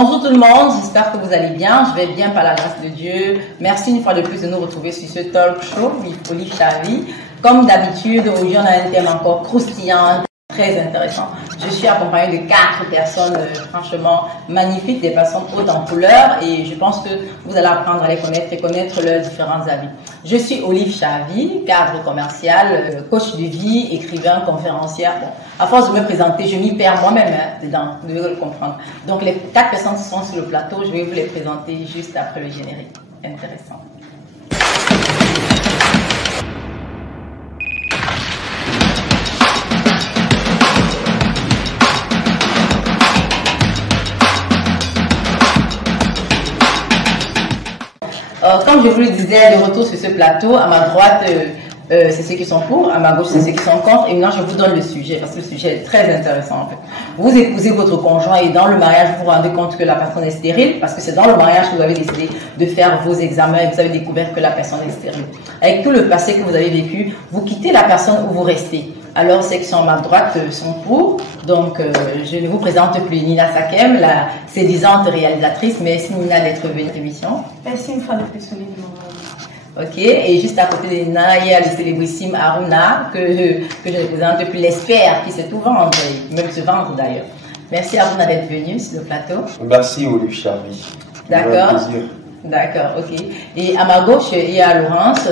Bonjour tout le monde, j'espère que vous allez bien. Je vais bien par la grâce de Dieu. Merci une fois de plus de nous retrouver sur ce talk show, Olive Chavy. Comme d'habitude, aujourd'hui on a un thème encore croustillant, très intéressant. Je suis accompagnée de 4 personnes franchement magnifiques, des personnes hautes en couleur, et je pense que vous allez apprendre à les connaître et connaître leurs différents avis. Je suis Olive Chavy, cadre commercial, coach de vie, écrivain, conférencière. Bon, à force de me présenter, je m'y perds moi-même dedans, vous devez le comprendre. Donc les 4 personnes qui sont sur le plateau, je vais vous les présenter juste après le générique. Intéressant. Comme je vous le disais, de retour sur ce plateau, à ma droite, c'est ceux qui sont pour, à ma gauche, c'est ceux qui sont contre, et maintenant je vous donne le sujet, parce que le sujet est très intéressant en fait. Vous épousez votre conjoint et dans le mariage, vous vous rendez compte que la personne est stérile, parce que c'est dans le mariage que vous avez décidé de faire vos examens et vous avez découvert que la personne est stérile. Avec tout le passé que vous avez vécu, vous quittez la personne ou vous restez. Alors, ceux qui sont à ma droite sont pour. Donc, je ne vous présente plus Nina Sakem, la séduisante réalisatrice. Merci Nina d'être venue à cette émission. Merci une fois de plus, Olive de m'avoir. Ok, et juste à côté de Nina, il y a le célébrissime Aruna, que je ne présente plus, l'expert qui sait tout vendre, même se vendre d'ailleurs. Merci Aruna d'être venu sur le plateau. Merci Olive Chavy. D'accord. D'accord, ok. Et à ma gauche, il y a Laurence,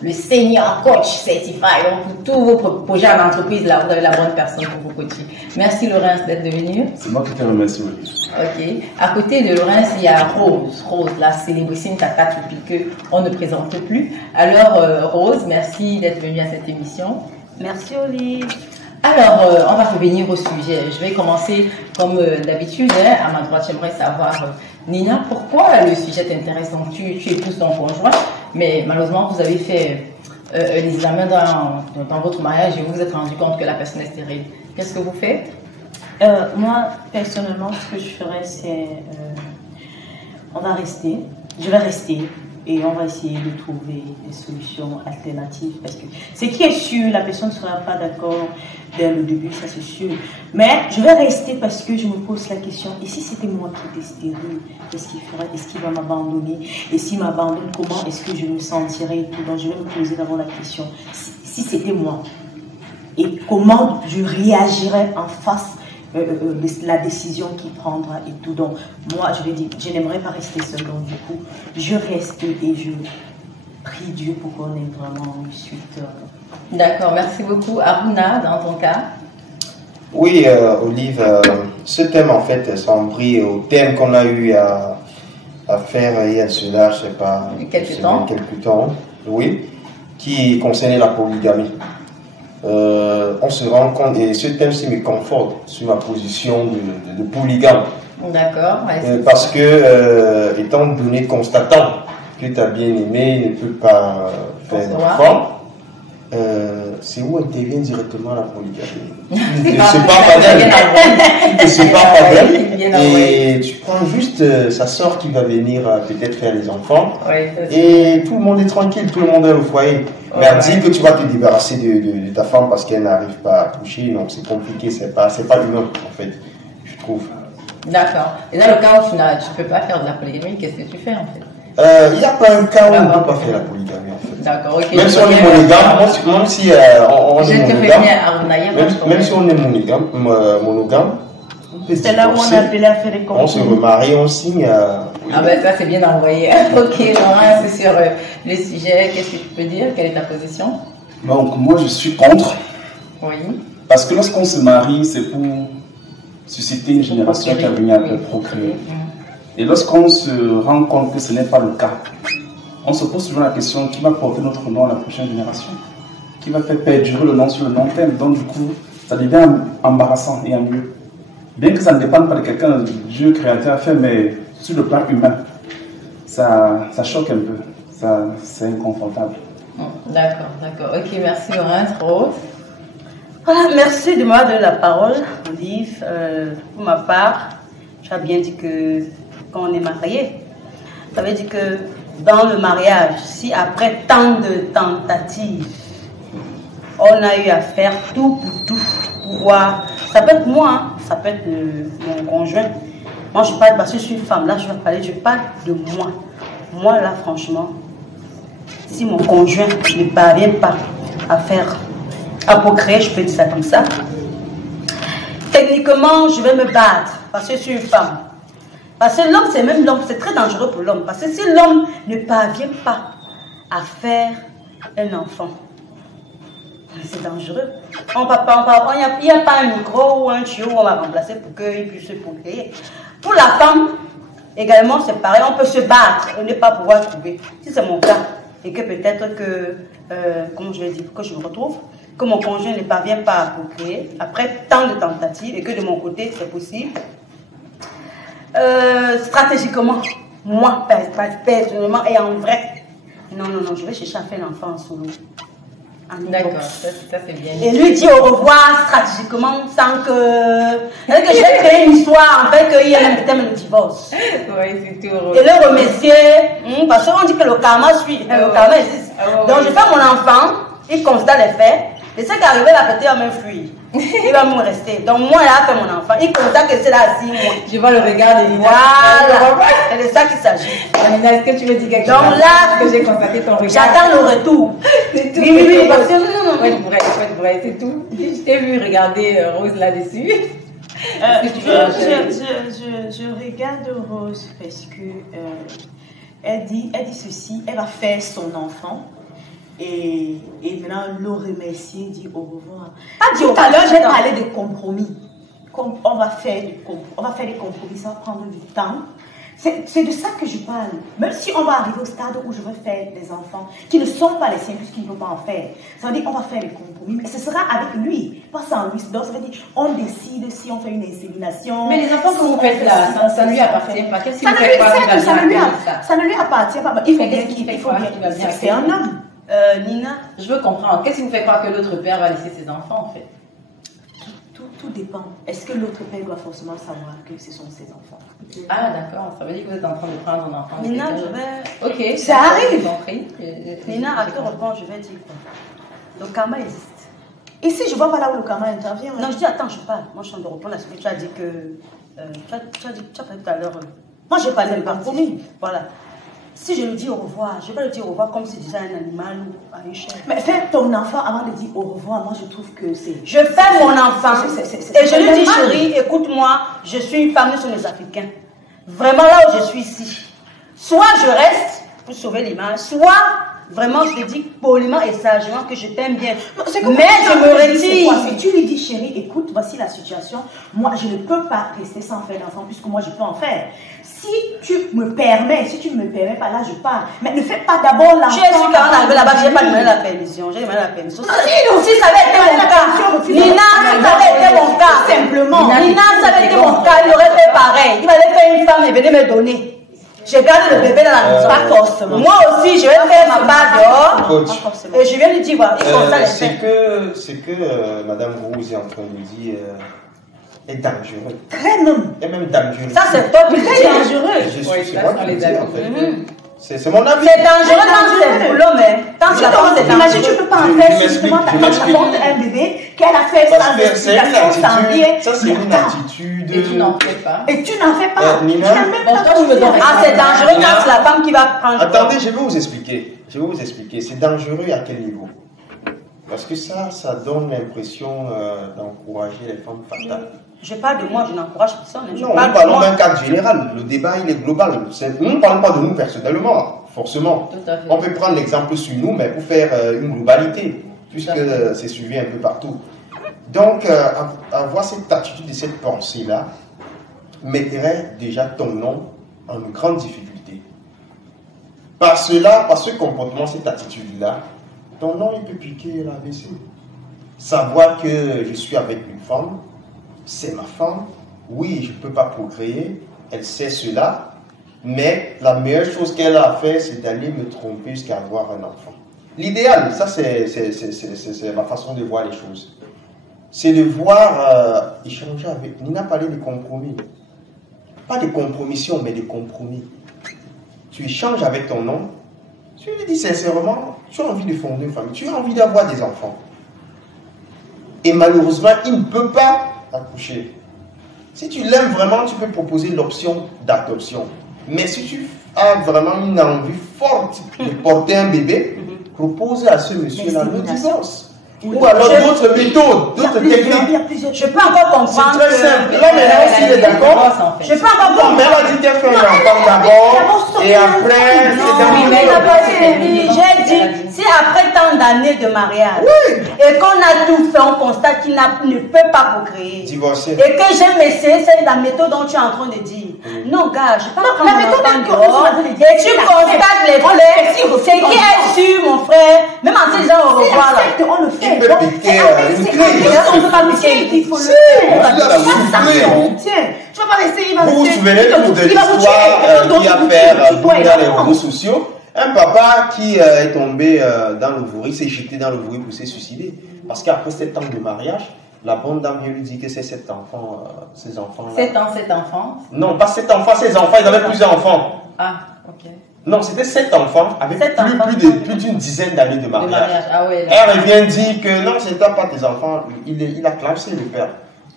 le senior coach certified. Donc, pour tous vos projets en entreprise, là, vous avez la bonne personne pour vous coacher. Merci Laurence d'être venue. C'est moi qui te remercie, Olive. Ok. À côté de Laurence, il y a Rose. Rose, la célébrissime tata typique qu'on ne présente plus. Alors, Rose, merci d'être venue à cette émission. Merci Olive. Alors, on va revenir au sujet. Je vais commencer comme d'habitude. À ma droite, j'aimerais savoir, Nina, pourquoi le sujet t'intéresse? Donc, tu épouses ton conjoint, mais malheureusement, vous avez fait des examens dans votre mariage et vous vous êtes rendu compte que la personne est stérile. Qu'est-ce que vous faites? Moi, personnellement, ce que je ferais, c'est... on va rester. Je vais rester. Et on va essayer de trouver des solutions alternatives parce que ce qui est sûr, la personne ne sera pas d'accord dès le début, ça c'est sûr. Mais je vais rester parce que je me pose la question, et si c'était moi qui étais stérile, qu'est-ce qu'il ferait? Est-ce qu'il va m'abandonner? Et s'il m'abandonne, comment est-ce que je me sentirais et tout? Donc je vais me poser d'abord la question, si c'était moi, et comment je réagirais en face de la décision qu'il prendra et tout. Donc, moi, je vais dire, je n'aimerais pas rester seule. Donc, du coup, je reste et je prie Dieu pour qu'on ait vraiment une suite. D'accord, merci beaucoup. Aruna, dans ton cas? Oui, Olive, ce thème, en fait, s'en pris au thème qu'on a eu à faire il y a cela, je ne sais pas, quelques temps, oui, qui concernait la polygamie. On se rend compte, et ce thème-ci me conforte sur ma position de polygame. D'accord. Ouais, parce que, étant donné, constatant que ta bien-aimée ne peut pas faire d'enfant, c'est où intervient directement la polygamie. C'est pas d'elle. Et tu prends juste sa soeur qui va venir peut-être faire les enfants. Ouais, et tout le monde est tranquille, tout le monde est au foyer. Mais elle dit que tu vas te débarrasser de ta femme parce qu'elle n'arrive pas à coucher. Donc c'est compliqué, c'est pas humain en fait, je trouve. D'accord. Et dans le cas où tu ne peux pas faire de la polygamie, qu'est-ce que tu fais en fait? Il n'y a pas un cas où on ne peut pas faire la polygamie en fait. D'accord, ok. Même si on est monogame, même si on est monogame, c'est là où on appelle à faire les on se remarie, on signe. Ah ben ça c'est bien envoyé. Ok, Laurent, c'est sur le sujet. Qu'est-ce que tu peux dire? Quelle est ta position? Donc moi je suis contre. Oui. Parce que lorsqu'on se marie, c'est pour susciter une génération qui a venir à procréer. Et lorsqu'on se rend compte que ce n'est pas le cas, on se pose toujours la question, qui va porter notre nom à la prochaine génération? Qui va faire perdurer le nom sur le long terme? Donc du coup, ça devient embarrassant et ennuyeux. Bien que ça ne dépende pas de quelqu'un, Dieu créateur a fait, mais sur le plan humain, ça choque un peu, c'est inconfortable. D'accord. Ok, merci Laurence. Rose. Voilà, merci de m'avoir donné la parole, Olive. Pour ma part, tu as bien dit que quand on est marié, ça veut dire que dans le mariage, si après tant de tentatives, on a eu à faire tout pour voir, ça peut être moi, ça peut être mon conjoint, Moi, je parle parce que je suis une femme. Là, je parle de moi. Moi, là, franchement, si mon conjoint ne parvient pas à procréer, je peux dire ça comme ça. Techniquement, je vais me battre parce que je suis une femme. Parce que l'homme, c'est même l'homme, c'est très dangereux pour l'homme. Parce que si l'homme ne parvient pas à faire un enfant, c'est dangereux. Il n'y a pas un micro ou un tuyau où on va remplacer pour qu'il puisse se procréer. Pour la femme, également, c'est pareil. On peut se battre et ne pas pouvoir trouver. Si c'est mon cas, et que peut-être que, comment je vais dire, que je me retrouve, que mon conjoint ne parvient pas à procréer, après tant de tentatives, et que de mon côté, c'est possible. Stratégiquement, moi, personnellement, et en vrai, non, je vais chercher à faire l'enfant en solo. D'accord, ça c'est bien. Et lui dire au revoir stratégiquement sans que... je vais créer une histoire en fait qu'il y ait même le divorce. Oui, c'est tout. Et le remercier, parce qu'on dit que le karma suit, le karma existe. Donc je fais mon enfant, il constate les faits, et ce qui est arrivé là, peut-être va me fuir. Il va me rester. Donc moi, il a fait mon enfant, il constate que c'est là 6 mois. Je vois le regard de Nina. Voilà, c'est de ça qu'il s'agit. Nina, est-ce que tu veux dire quelque chose? Donc là, que j'ai constaté ton regard. J'attends le retour. C'est tout. Oui, parce que non. Ouais, vrai, c'est tout. Je t'ai vu regarder Rose là-dessus. Je regarde Rose parce que elle dit ceci, elle va faire son enfant et maintenant le remercier, dire au revoir. Tout à l'heure, j'ai parlé de compromis. On va faire des compromis, ça va prendre du temps. C'est de ça que je parle. Même si on va arriver au stade où je veux faire des enfants qui ne sont pas les siens puisqu'il ne veut pas en faire, ça veut dire qu'on va faire des compromis, mais ce sera avec lui, pas sans lui. Donc ça veut dire on décide si on fait une insémination. Mais les enfants que vous faites là, ça ne lui appartient pas. Qu'est-ce qu'il fait pas? Ça ne lui appartient pas. Il faut bien. C'est un homme. Nina, je veux comprendre. Qu'est-ce qui vous fait croire que l'autre père va laisser ses enfants en fait? Tout dépend. Est-ce que l'autre père doit forcément savoir que ce sont ses enfants? Ah d'accord, ça veut dire que vous êtes en train de prendre un enfant. Nina, je vais... Ok, ça arrive. Nina, à te répondre, je vais dire quoi? Le karma existe. Ici, je ne vois pas là où le karma intervient. Non, je dis attends, je parle. Moi, je suis en train de répondre à ce que tu as dit que... tu as parlé tout à l'heure. Moi, j'ai parlé de compromis. Voilà. Si je lui dis au revoir, je vais pas le dire au revoir comme si c'était un animal ou un chien. Mais faire ton enfant avant de dire au revoir, moi je trouve que c'est... Je fais mon enfant et je lui dis chérie, écoute-moi, je suis une femme, nous sommes les Africains. Vraiment là où je suis ici. Soit je reste pour sauver l'image, soit vraiment je te dis poliment et sagement que je t'aime bien. Mais je me retire. Si tu lui dis chérie, écoute, voici la situation, moi je ne peux pas rester sans faire d'enfant puisque moi je peux en faire. Si tu me permets, si tu ne me permets pas, là je pars. Mais ne fais pas d'abord l'enfant. Je suis quand on arrive là-bas, je n'ai pas demandé la permission. J'ai demandé la permission. Si ça avait été mon cas, Nina, ça avait été mon cas. Simplement. Nina, ça avait été mon cas, il aurait fait pareil. Il allait faire une femme et venir me donner. J'ai gardé le bébé dans la maison. Pas forcément. Moi aussi, je vais faire ma part dehors. Coach, et je viens lui dire, voilà, il faut ça les faire. Ce que Madame Rose est en train de dire est dangereux. Très même. Et même dangereux. Ça, c'est toi qui es dangereux. C'est moi qui le dis, en fait. C'est mon avis. C'est dangereux quand c'est pour l'homme. Quand la femme, c'est dangereux. Tu ne peux pas en faire justement quand tu apportes un bébé qu'elle a fait sans explication, sans bien. Ça, c'est une attitude. Et tu n'en fais pas. Et tu n'en fais pas. Nina. Ah, c'est dangereux quand c'est la femme qui va prendre. Attendez, je vais vous expliquer. C'est dangereux à quel niveau? Parce que ça donne l'impression d'encourager les femmes fatales. Je parle de moi, je n'encourage personne. Non, nous parlons d'un cadre général. Le débat, il est global. Nous ne parlons pas de nous personnellement, forcément. On peut prendre l'exemple sur nous, mais pour faire une globalité, puisque c'est suivi un peu partout. Donc, avoir cette attitude et cette pensée-là mettrait déjà ton nom en une grande difficulté. Par ce comportement, cette attitude-là, ton nom, il peut piquer l'AVC. Savoir que je suis avec une femme, c'est ma femme, oui, je ne peux pas procréer, elle sait cela, mais la meilleure chose qu'elle a fait, c'est d'aller me tromper jusqu'à avoir un enfant. L'idéal, ça c'est ma façon de voir les choses. C'est de voir, échanger avec... Nina parlait de compromis. Pas de compromission, mais de compromis. Tu échanges avec ton homme, tu lui dis sincèrement, tu as envie de fonder une famille, tu as envie d'avoir des enfants. Et malheureusement, il ne peut pas accoucher. Si tu l'aimes vraiment, tu peux proposer l'option d'adoption. Mais si tu as vraiment une envie forte de porter un bébé, propose à ce monsieur-là le divorce. Ou alors d'autres méthodes, d'autres techniques. Je peux encore comprendre. C'est très simple. L'homme est là s'il est d'accord. Je peux encore comprendre. Non, mais elle a dit qu'elle fait un enfant d'abord et après. J'ai dit, si après tant d'années de mariage et qu'on a tout fait, on constate qu'il ne peut pas procréer. Divorcer. Et que j'aime essayer, c'est la méthode dont tu es en train de dire. Non, gars, je parle pas de la méthode dehors. Et tu constates les faits. C'est qui est sûr, mon frère. Même en se disant au revoir là. On le fait. Il peut piquer une clé. On ne peut pas piquer. Il faut le faire. Tiens, tu vas pas rester, il va vous vous rester. souvenez de l'histoire qui a fait beaucoup dans les réseaux sociaux? Un papa qui est tombé dans le vouri, s'est jeté dans le vouri pour se suicider. Parce qu'après 7 ans de mariage, la bonne dame vient lui dire que c'est ses enfants. 7 enfants? Non, pas 7 enfants, ses enfants, ils avaient plusieurs enfants. Ah, ok. Non, c'était 7 enfants avec plus d'une dizaine d'années de mariage. Ah ouais, elle vient dire que non, ce n'était pas tes enfants. Il a clashé le père.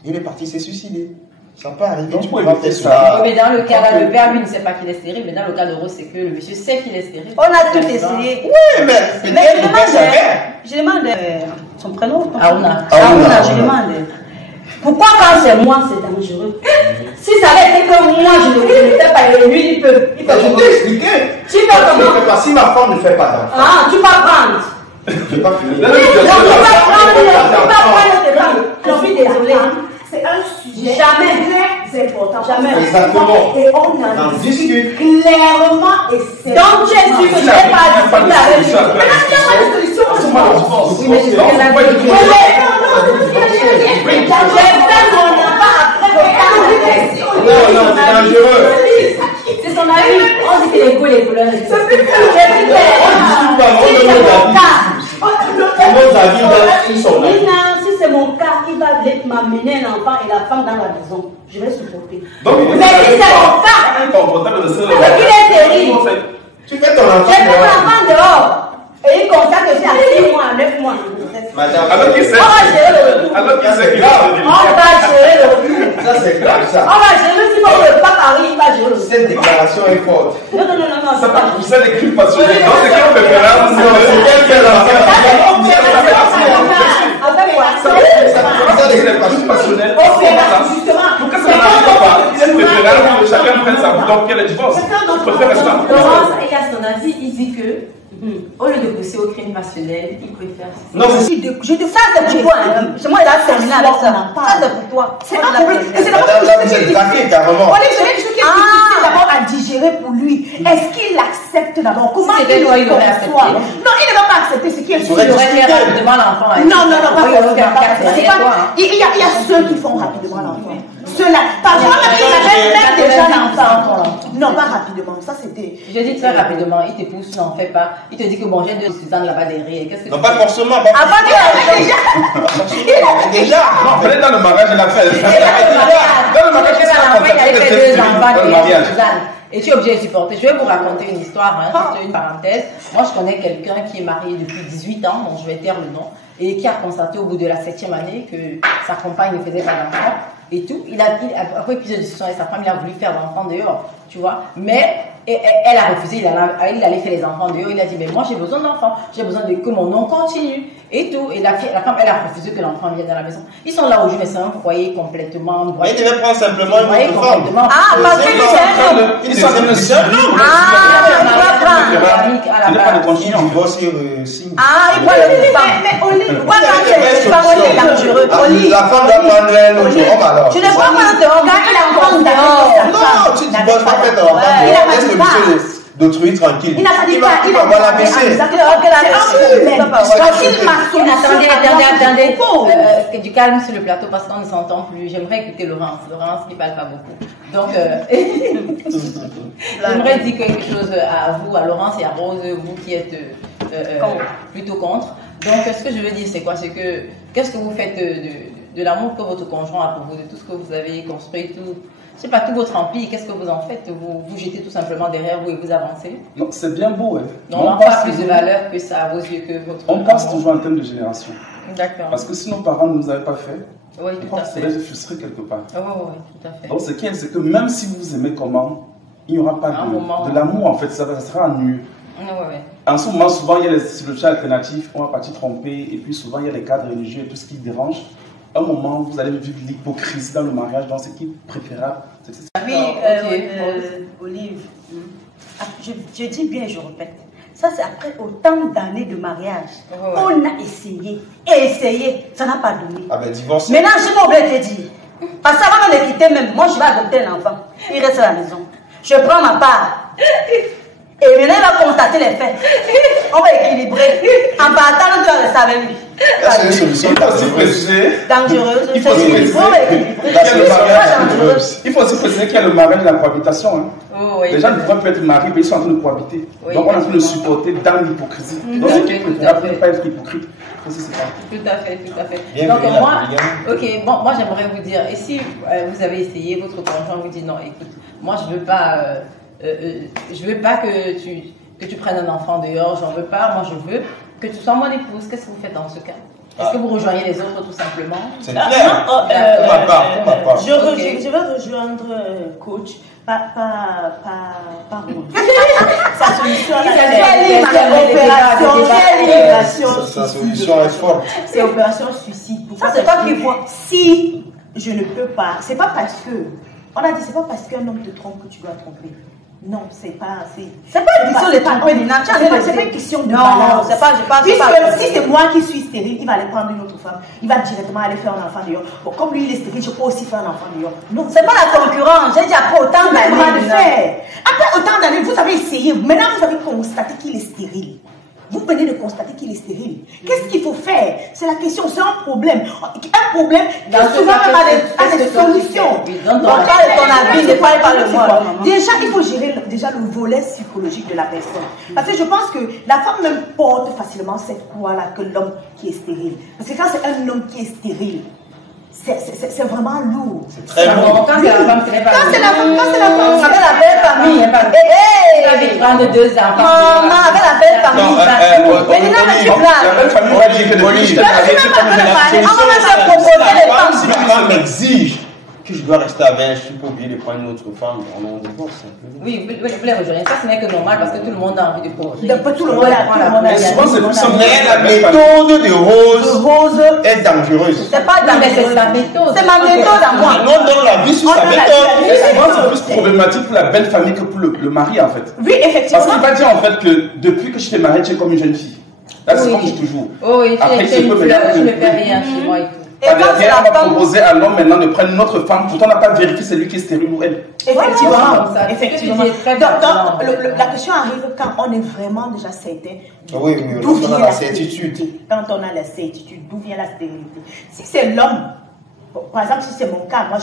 Il est parti se suicider. Ça peut arriver. Donc, tu peux pas faire ça. Oui, mais dans le cas là, le père lui ne sait pas qu'il est stérile, mais dans le cas de Rose, c'est que le monsieur sait qu'il est stérile. On a tout essayé. Oui, mais je demande son prénom. Aouna. Je demande. Pourquoi quand c'est moi, c'est dangereux? Si ça avait été que moi, je ne le fais pas, et lui, il peut. Je t'ai expliqué. Tu peux comment? Si ma femme ne fait pas d'enfant. Ah, tu vas prendre. Je n'ai pas fini. Tu vas prendre tes femmes. Je suis désolée. C'est un sujet Jamais. très important. Jamais. Exactement. Et on en discute clairement et c'est. Donc, tu es sûr que je n'ai pas discuté avec lui. Maintenant, il y a pas de solution. Oui, mais je sais qu'elle a dit. J'ai fait mon enfant après le Non, c'est dangereux. C'est son avis. On dit que les goûts, les couleurs. c'est mon cas. Si c'est mon cas, il va m'amener un enfant et la femme dans la maison. Je vais supporter. Mais si c'est mon cas, c'est qu'il est terrible. Tu fais ton enfant. J'ai fait mon enfant dehors. Et il constate que c'est à 6 mois, à 9 mois. Madame, On va gérer le retour. On va gérer le retour. ça c'est grave ça. On va gérer si le papa arrive, il va gérer le retour. Cette déclaration est forte. Non. Ça pas pour ça des crimes passionnés. Non, c'est qu'on peut faire un passionnel. Pourquoi ça n'arrive pas? C'est préférable que chacun prenne sa bouteille qu'elle est divorce. Je préfère rester en Laurence, il a son avis, il dit que au lieu de pousser au crime passionnel, il préfère. Non, ça c'est pour toi. C'est moi qui a terminé avec ça. Ça c'est pour toi. C'est un problème. Et c'est Madame, là, vous êtes braqué carrément. On est difficile d'abord à digérer pour lui. Est-ce qu'il accepte d'abord? Comment il aurait accepté? Non, il ne va pas accepter ce qui est sûr. Il aurait fait rapidement l'enfant. Non, pas forcément. Il y a ceux qui font rapidement l'enfant. Ceux-là. Parfois, il avait déjà l'enfant. Non, pas rapidement. Ça, c'était. Je dis très rapidement, il te pousse, n'en fais pas. Il te dit que bon, j'ai 2 Suzanne là-bas derrière. Qu'est-ce que Non, pas forcément. Avant qu'il avait déjà. Déjà. Non, fallait dans le mariage, elle a fait. Dans le mariage, il avait fait 2 enfants derrière Suzanne. Et tu es obligé de supporter. Je vais vous raconter une histoire, juste une parenthèse. Moi, je connais quelqu'un qui est marié depuis 18 ans, dont je vais taire le nom, et qui a constaté au bout de la 7e année que sa compagne ne faisait pas d'enfant. Et tout, après plusieurs discussions avec sa femme, il a voulu faire l'enfant dehors, tu vois. Mais elle a refusé, il allait faire les enfants dehors. Il a dit, mais moi j'ai besoin d'enfants, j'ai besoin que mon nom continue. Et tout. Et la femme, elle a refusé que l'enfant vienne dans la maison. Ils sont là aujourd'hui, mais c'est un foyer complètement. Il devait prendre simplement une autre femme. Ah, parce que ils sont en train de se Il n'y a pas de continuum. Ah, il prend le femme. Pourquoi quand c'est dangereux? La femme doit prendre un autre homme alors. Tu ne vois pas dehors, quand il a encore dehors. Non, tu ne bosses pas faire ton enfant. Laisse le monsieur d'autrui tranquille. Il n'a pas dit pas. Il va voir la baisser. Attendez. Du calme sur le plateau parce qu'on ne s'entend plus. J'aimerais écouter Laurence. Laurence qui ne parle pas beaucoup. Donc, j'aimerais dire quelque chose à vous, à Laurence et à Rose, vous qui êtes plutôt contre. Donc, ce que je veux dire, c'est quoi? C'est que, qu'est-ce que vous faites de l'amour que votre conjoint a pour vous, de tout ce que vous avez construit, tout, je sais pas, tout votre empire, qu'est-ce que vous en faites? Vous jetez tout simplement derrière vous et vous avancez? Non, c'est bien beau. Non, on n'a pas plus de valeur que ça à vos yeux que votre. On pense toujours en termes de génération. D'accord. Parce que si nos parents ne nous avaient pas fait, Oui, je crois que ça va se frustrer quelque part. Oui, tout à fait. Donc, c'est que même si vous aimez comment, il n'y aura pas de l'amour, en fait, ça sera ennuyeux. En ce moment, souvent, il y a sur le chat alternatif, on va partir tromper, et puis souvent, il y a les cadres religieux et tout ce qui dérange. À un moment, vous allez vivre l'hypocrisie dans le mariage, dans ce qui est préférable. Oui, Olive, je dis bien et je répète. Ça, c'est après autant d'années de mariage. On a essayé, ça n'a pas donné. Ah ben, divorce. Maintenant, je m'en vais te dire. Parce qu'avant de quitter même, moi, je vais adopter un enfant. Il reste à la maison. Je prends ma part. Et maintenant, il va constater les faits. On va équilibrer. En partant, tu vas rester avec lui. C'est une solution dangereuse. Il faut aussi préciser qu'il y a le mariage de la cohabitation. Hein. Les gens ne pourraient plus être mariés, mais ils sont en train de cohabiter. Donc on est en train de supporter dans l'hypocrisie. Donc ce qui est préférable, ne pas être hypocrite. Tout à fait. Donc moi j'aimerais vous dire, et si vous avez essayé, votre conjoint vous dit non, écoute, moi je veux pas que tu prennes un enfant dehors, j'en veux pas, moi je veux que tu sois mon épouse. Qu'est-ce que vous faites dans ce cas? Est-ce que vous rejoignez les autres tout simplement? C'est clair. Je vais rejoindre coach. Pas sa solution sa solution est forte. C'est opération suicide. Ça, c'est toi qui vois. Si je ne peux pas, c'est pas parce que on a dit c'est pas parce qu'un homme te trompe que tu dois tromper. Non, c'est pas une question de tromper, c'est pas une question de balance. C'est pas, puisque si c'est moi qui suis stérile, il va aller prendre une autre femme, il va directement aller faire un enfant dehors. Bon, comme lui il est stérile, je peux aussi faire un enfant dehors. Non, c'est pas la concurrence. J'ai dit après autant d'années. Après autant d'années, vous avez essayé. Maintenant, vous avez constaté qu'il est stérile. Vous venez de constater qu'il est stérile. Qu'est-ce qu'il faut faire? C'est la question, c'est un problème. Un problème qui souvent a des solutions. Donc, parle de ton avis, ne parle pas de moi. Déjà, il faut gérer le volet psychologique de la personne. Parce que je pense que la femme même porte facilement cette croix-là que l'homme qui est stérile. Parce que quand c'est un homme qui est stérile, c'est vraiment lourd. C'est très lourd. Quand c'est la femme, c'est pas Quand c'est la femme, avec la belle famille. Tu vas prendre 2 enfants. Maman, avec la belle famille. Mais dis-moi, mais tu blagues. La belle famille, on va dire que depuis que je Si ma femme m'exige que je dois rester avec elle, je suis pas obligé de prendre une autre femme, on divorce simplement. Oui, vous voulez rejoindre. Ça, ce n'est que normal parce que tout le monde a envie de profiter. Tout le monde a Mais la méthode de Rose est dangereuse. C'est pas mais c'est sa méthode. C'est ma méthode à moi. Non, dans la vie sur sa méthode. Souvent, c'est plus problématique pour la belle famille que pour le mari, en fait. Oui, effectivement. Parce qu'il va dire, en fait, que depuis que je t'ai mariée, tu es comme une jeune fille. Là, c'est comme je dis toujours. Oh oui, je ne fais rien chez moi et tout. Et quand c'est la on va femme proposer à l'homme maintenant de prendre une autre femme, pourtant on n'a pas vérifié c'est lui qui est stérile ou elle. Effectivement. La question arrive quand on est vraiment déjà certain. Oui, d'où vient la certitude. Quand on a la certitude, d'où vient la stérilité. Si c'est l'homme, par exemple, si c'est mon cas, moi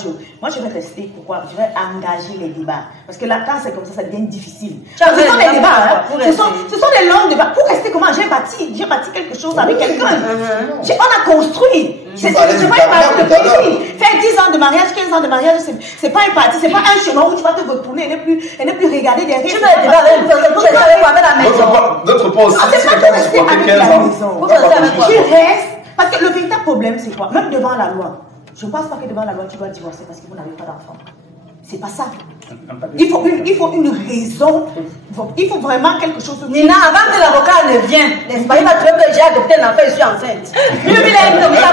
je vais rester, pourquoi? Je vais engager les débats. Parce que là, quand c'est comme ça devient difficile. Ce sont les débats, ce sont les longs débats. Pour rester comment? J'ai bâti quelque chose avec quelqu'un. On a construit. C'est pas une partie de plaisir. Faire 10 ans de mariage, 15 ans de mariage, c'est pas une partie, c'est pas un chemin où tu vas te retourner et ne plus regarder derrière. Tu vas débat avec la maison. D'autre part aussi, c'est pas pour rester avec la maison. Tu restes. Parce que le véritable problème, c'est quoi? Même devant la loi. Je ne pense pas que devant la loi, tu dois divorcer parce que vous n'avez pas d'enfant. C'est pas ça. Il faut une raison. Il faut vraiment quelque chose. Nina, avant que l'avocat ne vienne, n'est-ce pas? Il va trouver que j'ai adopté un enfant et je suis enceinte. Lui, il va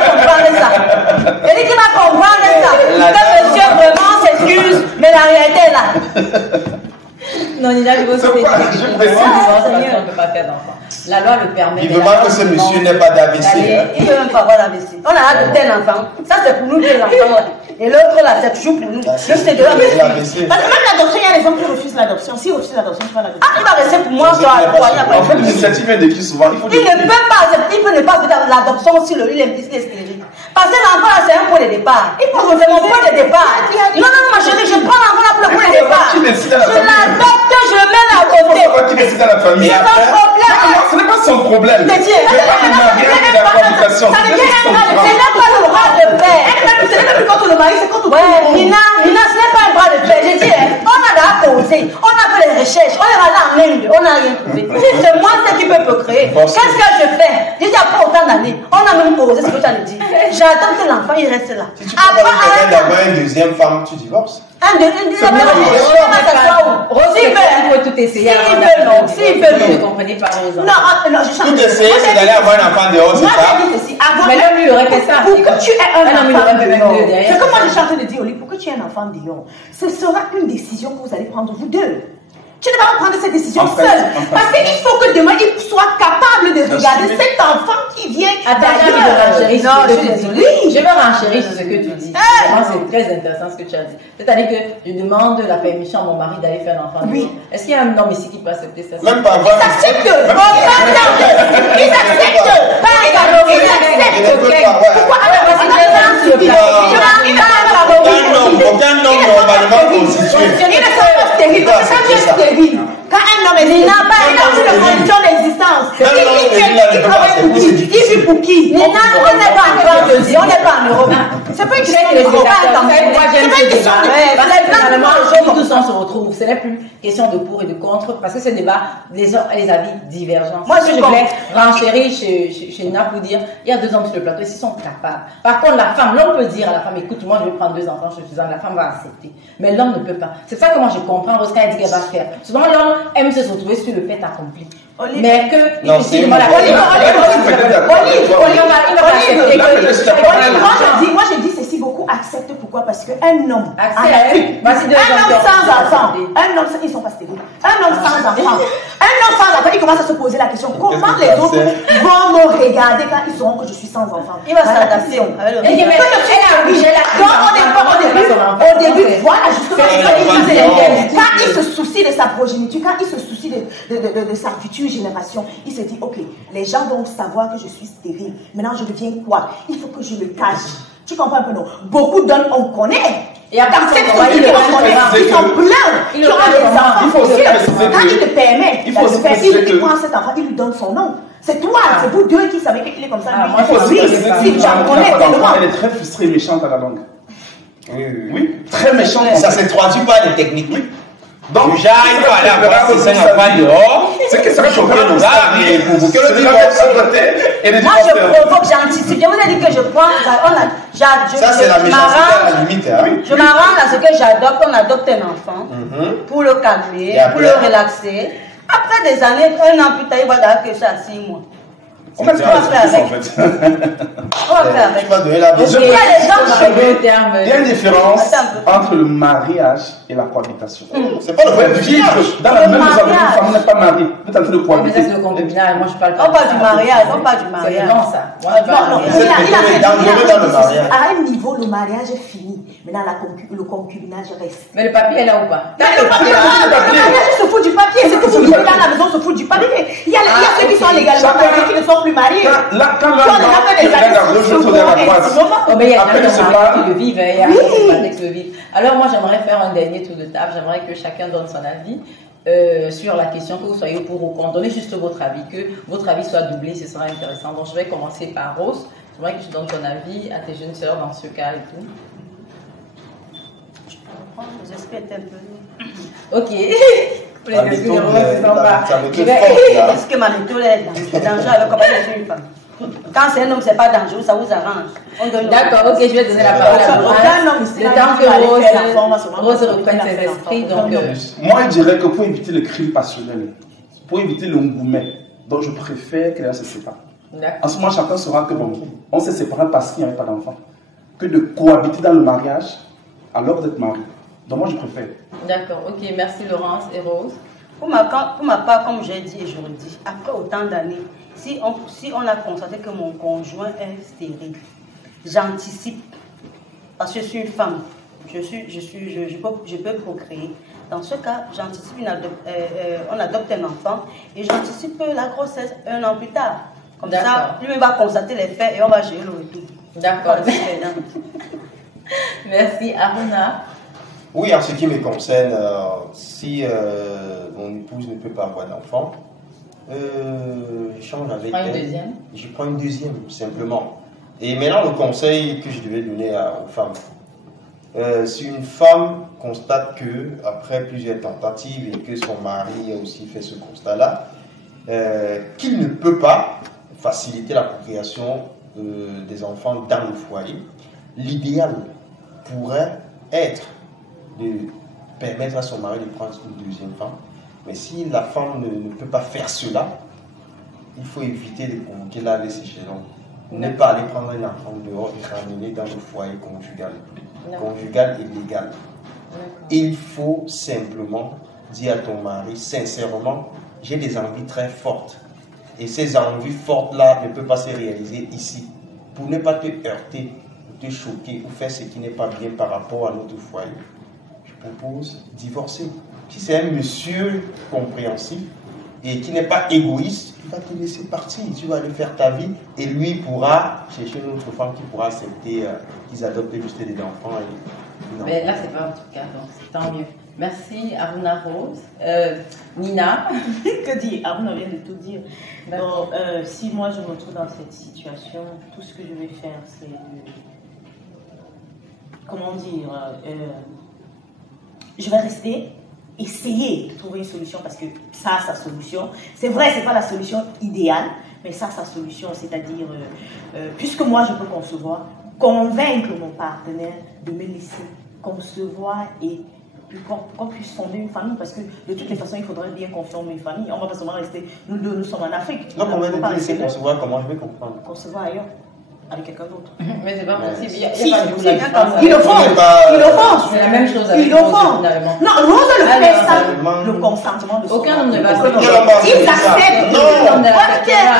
comprendre ça. Il dit qu'il va comprendre ça. Que monsieur vraiment s'excuse, mais la réalité est là. Non, Nina, je veux aussi dire quelque chose. On ne peut pas faire d'enfant. La loi le permet. Il ne veut pas que ce monsieur n'ait pas d'AVC. Il ne veut même pas avoir d'AVC. On a adopté un enfant. Ça, c'est pour nous deux enfants. Et l'autre, là, c'est toujours pour nous. C'est de l'AVC. Parce que même l'adoption, il y a des hommes qui refusent l'adoption. S'ils refusent l'adoption, tu vas l'adopter. Ah, il va rester pour moi, en fait, l'initiative vient de qui souvent? Il ne peut pas, il ne peut pas faire l'adoption si il est stérile. Parce que l'enfant, là, c'est un point de départ. C'est mon point de départ. Non, ma chérie, je prends l'enfant là pour le point de départ. Je l'adopte, je le mets à côté. C'est pas qui décide à la famille. C'est ton problème. Ce n'est pas son problème. Ce n'est pas le bras de fer. Ce n'est pas contre le mari, c'est contre le mari. Nina, ce n'est pas un bras de fer. J'ai dit, on a causé. On a fait les cherche. On est allé en Inde, on n'a rien trouvé. C'est moi qui peux procréer. Qu'est-ce que je fais? Déjà après autant d'années, on a même posé ce que tu as dit. J'attends que l'enfant il reste là. Si tu peux d'avoir une deuxième femme, tu divorces. Un deuxième femme, Rosie, il faut tout essayer. S'il veut, non. S'il veut, non. Vous ne comprenez pas, Rosie. Non, je chante. Tout essayer, c'est d'aller avoir un enfant dehors, c'est Moi, ça? j'ai dit ceci. Mais l'homme lui aurait fait ça. Pour que tu aies un enfant dehors, derrière. c'est comme moi je suis en train de dire, Oli, pour que tu aies un enfant dehors, ce sera une décision que vous allez prendre vous deux. Tu ne vas pas prendre cette décision seule. Parce qu'il faut que demain, il soit capable de regarder cet enfant qui vient d'ailleurs. Je veux renchérir sur ce que tu dis. Vraiment, c'est très intéressant ce que tu as dit. C'est-à-dire que je demande la permission à mon mari d'aller faire un enfant. Oui. Est-ce qu'il y a un homme ici qui peut accepter ça? Même pas Il s'accepte. Il s'accepte. Pourquoi aucun homme normalement constitué. Il ne sont pas stériles. Quand tu es stérile, quand un homme est stérile, il n'a pas une condition d'existence. Il vit pour qui? On n'est pas en France, on n'est pas en Europe. C'est pas une question de Tous on se retrouve. Ce n'est plus question de pour et de contre, parce que ce débat, les avis divergents. Moi, je voulais renchérir chez Nina pour dire, il y a 2 hommes sur le plateau, ils sont capables. Par contre, la femme, l'homme peut dire à la femme, écoute, moi je vais prendre 2 enfants suffisants, la femme va accepter. Mais l'homme ne peut pas. C'est ça que moi je comprends, Rose, quand elle dit qu'elle va faire. Souvent, l'homme aime se retrouver sur le fait accompli. Mais que, non, c'est moi je dis ceci, beaucoup acceptent. Pourquoi? Parce qu'un homme sans enfant, ils sont pas stériles. Un homme sans enfant, il commence à se poser la question, comment les autres vont me regarder quand ils sauront que je suis sans enfant? Il va s'adapter. Au début, voilà, justement, quand il se soucie de sa progéniture, quand il se soucie de sa future génération, il se dit, ok, les gens vont savoir que je suis stérile. Maintenant, je deviens quoi? Il faut que je le cache. Tu comprends un peu, non? Beaucoup d'hommes, on connaît. Et à part cette société, on connaît. Ils sont pleins. Ils ont des enfants. Quand il te permet, il prend cet enfant, il lui donne son nom. C'est toi, c'est vous deux qui savez qu'il est comme ça. Si tu en connais, elle est très frustrée et méchante à la langue. Oui, très méchante. Ça se traduit par des techniques. Oui. Donc, il va aller avoir ses enfants dehors. C'est que ça va choquer nos âmes. Moi, je provoque, j'anticipe. Je vous ai dit que je prends. Ça, c'est la méchanceté à la limite. Je m'arrange à ce que j'adopte. On adopte un enfant pour le calmer, pour le relaxer. Après des années, 1 an plus tard, il va dire que ça a 6 mois. On va faire avec. On va faire avec. Il y a des gens il y a une différence entre le mariage et la cohabitation. C'est pas le même vivre dans la même maison avec une femme, on n'est pas marié. Vous êtes en train de cohabiter. C'est le concubinage. Moi, je parle pas. On parle du mariage. On parle du mariage. Non, ça. Non, à un niveau, le mariage est fini. Maintenant, le concubinage reste. Mais le papier est là ou pas? Le mariage se fout du papier. C'est que vous vivez dans la maison, se fout du papier. Il y a ceux qui sont légalement mariés qui ne sont plus mariés. Quand l'un qui regarde à gauche, l'autre regarde à droite. Mais il y a des gens qui le vivent, il y a des qui le vivent. Alors moi, j'aimerais faire un dernier tour de table. J'aimerais que chacun donne son avis sur la question, que vous soyez pour ou contre. Donnez juste votre avis, que votre avis soit doublé, ce sera intéressant. Donc je vais commencer par Rose. J'aimerais que tu donnes ton avis à tes jeunes sœurs dans ce cas et tout. J'espère un peu. Ok. Ça me fait Parce que ma méthode est dangereuse avec comment elle est une femme. Quand c'est un homme, c'est pas dangereux, ça vous arrange. D'accord, ok, je vais donner la parole à Rose. Le temps que Rose reprenne ses esprits. Moi, je dirais que pour éviter le crime passionnel, pour éviter le ngoumet, donc je préfère que les gens se séparent. En ce moment, chacun saura que bon, on s'est séparés parce qu'il n'y avait pas d'enfant. Que de cohabiter dans le mariage alors d'être marié. Donc moi, je préfère. D'accord, ok, merci Laurence et Rose. Pour ma part, comme j'ai dit et je redis, après autant d'années, si on a constaté que mon conjoint est stérile, j'anticipe, parce que je suis une femme, je peux procréer. Dans ce cas, j'anticipe, on adopte un enfant et j'anticipe la grossesse 1 an plus tard. Comme ça, lui va constater les faits et on va gérer le retour. D'accord. Merci, Aruna. Oui, en ce qui me concerne, si mon épouse ne peut pas avoir d'enfant, je change avec elle. Je prends une deuxième, simplement. Et maintenant, le conseil que je devais donner aux femmes, Si une femme constate que, après plusieurs tentatives et que son mari a aussi fait ce constat-là, qu'il ne peut pas faciliter la procréation des enfants dans le foyer, l'idéal pourrait être de permettre à son mari de prendre une deuxième femme. Mais si la femme ne peut pas faire cela, il faut éviter de convoquer la chéron. Ne pas aller prendre un enfant dehors et ramener dans le foyer conjugal. Conjugal et légal. Il faut simplement dire à ton mari, sincèrement, j'ai des envies très fortes. Et ces envies fortes-là ne peuvent pas se réaliser ici. Pour ne pas te heurter, te choquer ou faire ce qui n'est pas bien par rapport à notre foyer, je propose divorcer. Si c'est un monsieur compréhensif et qui n'est pas égoïste, il va te laisser partir. Tu vas aller faire ta vie et lui pourra chercher une autre femme qui pourra accepter qu'ils adoptent juste des enfants. Mais là, c'est pas votre cas, donc c'est tant mieux. Merci Aruna Rose. Nina. Que dit Aruna vient de tout dire. Donc, si moi je me retrouve dans cette situation, tout ce que je vais faire, c'est comment dire, je vais rester, essayer de trouver une solution parce que ça a sa solution. C'est vrai, c'est pas la solution idéale, mais ça a sa solution, c'est-à-dire, puisque moi je peux concevoir, convaincre mon partenaire de me laisser concevoir et qu'on puisse fonder une famille, parce que de toutes les façons, il faudrait bien qu'on forme une famille. On ne va pas seulement rester, nous deux, nous sommes en Afrique. Non, comment te laisser concevoir, comment je vais comprendre? Concevoir ailleurs, avec quelqu'un d'autre. Mais c'est pas possible. Ils le font. C'est la même chose avec Rose, finalement. Non, Rose le fait ça, le consentement de son aucun homme ne va Ils acceptent. Ils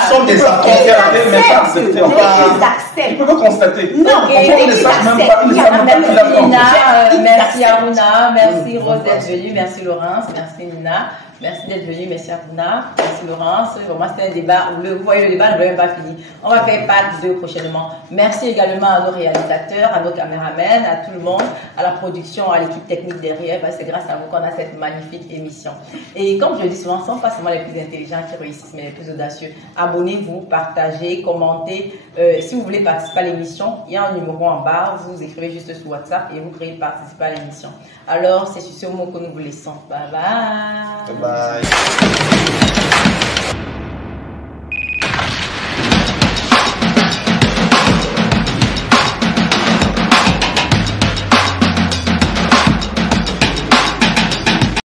sont des acceptent. Ils acceptent. Tu peux constater. Non, merci Aruna, merci Rose d'être venue, merci Laurence, merci Nina. Merci d'être venu, merci Aruna, merci Laurence. Vraiment, c'était un débat où vous voyez, le débat ne va même pas fini. On va faire part 2 prochainement. Merci également à nos réalisateurs, à nos caméramens, à tout le monde, à la production, à l'équipe technique derrière, parce que c'est grâce à vous qu'on a cette magnifique émission. Et comme je le dis souvent, ce ne sont pas seulement les plus intelligents qui réussissent, mais les plus audacieux. Abonnez-vous, partagez, commentez. Si vous voulez participer à l'émission, il y a un numéro en bas, vous écrivez juste sur WhatsApp et vous créez participer à l'émission. Alors, c'est sur ce mot que nous vous laissons. Bye bye. Bye.